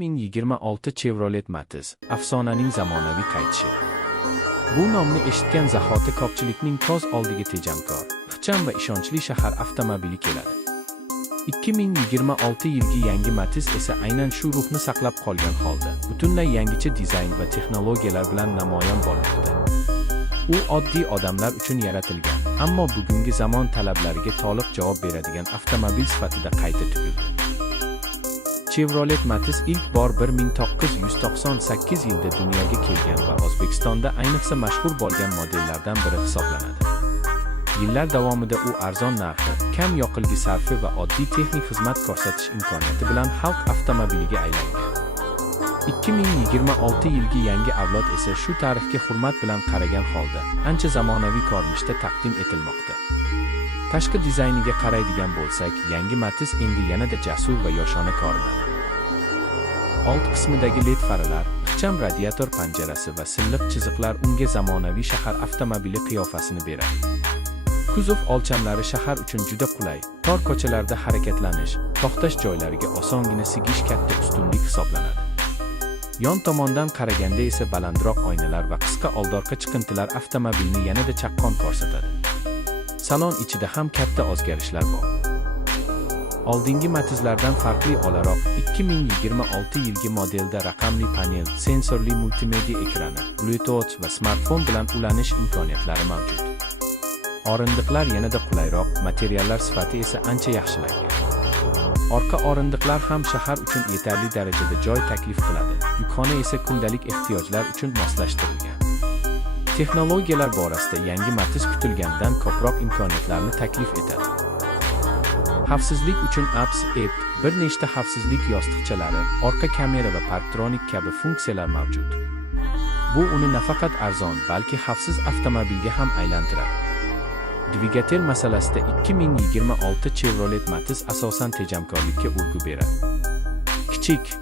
2026 Chevrolet Matiz afsonaning zamonaviy qaytishi. Bu nomni eshitgan zahoti ko'pchilikning ko'z oldiga tejamkor, ixcham va ishonchli shahar avtomobili keladi. 2026 yilgi yangi Matiz esa aynan shu ruhni saqlab qolgan holda, butunlay yangicha dizayn va texnologiyalar bilan namoyon bo'lmoqda. U oddiy odamlar uchun yaratilgan, ammo bugungi zamon talablariga to'liq javob beradigan avtomobil sifatida qayta tugildi. Chevrolet Matiz ilk bor 1998 yilda dunyoga kelgan va O'zbekistonda ayniqsa mashhur bo'lgan modellardan biri hisoblanadi. Yillar davomida u arzon narxi, kam yoqilg'i sarfi va oddiy texnik xizmat ko'rsatish imkoniyati bilan xalq avtomobiliga aylangan. 2026 yilgi yangi avlod esa shu tarixga hurmat bilan qaragan holda ancha zamonaviy ko'rinishda taqdim etilmoqda. Tashqi dizayniga qaraydigan bo'lsak, yangi Matiz endi yanada jasur va yoshona ko'rinadi. Old qismidagi LED faralar, ixcham radiator panjarasi va silliq chiziqlar unga zamonaviy shahar avtomobili qiyofasini beradi. Kuzov o'lchamlari shahar uchun juda qulay, tor ko'chalarda harakatlanish, to'xtash joylariga osongina sigish katta ustunlik hisoblanadi. Yon tomondan qaraganda esa balandroq oynalar va qisqa oldorqa chiqintilar avtomobilni yanada chaqqon ko'rsatadi. Salon ichida ham katta o'zgarishlar bor. Oldingi Matizlardan farqli o'laroq 2026 yilgi modelda raqamli panel, sensorli multimedia ekrani, Bluetooth va smartfon bilan ulanish imkoniyatlari mavjud. O'rindiqlar yanada qulayroq, materiallar sifati esa ancha yaxshilangan. Orqa o'rindiqlar ham shahar uchun yetarli darajada joy taklif qiladi. Yukxona esa kundalik ehtiyojlar uchun moslashtirilgan. Texnologiyalar borasida yangi Matiz kutilganidan ko'proq imkoniyatlarni taklif etadi. Xavfsizlik uchun Apps App, bir nechta xavfsizlik yostiqchalari, orqa kamera va Parktronic kabi funksiyalar mavjud. Bu uni nafaqat arzon, balki xavfsiz avtomobilga ham aylantiradi. Dvigatel masalasida 2026 Chevrolet Matiz asosan tejamkorlikka urg'u beradi. Kichik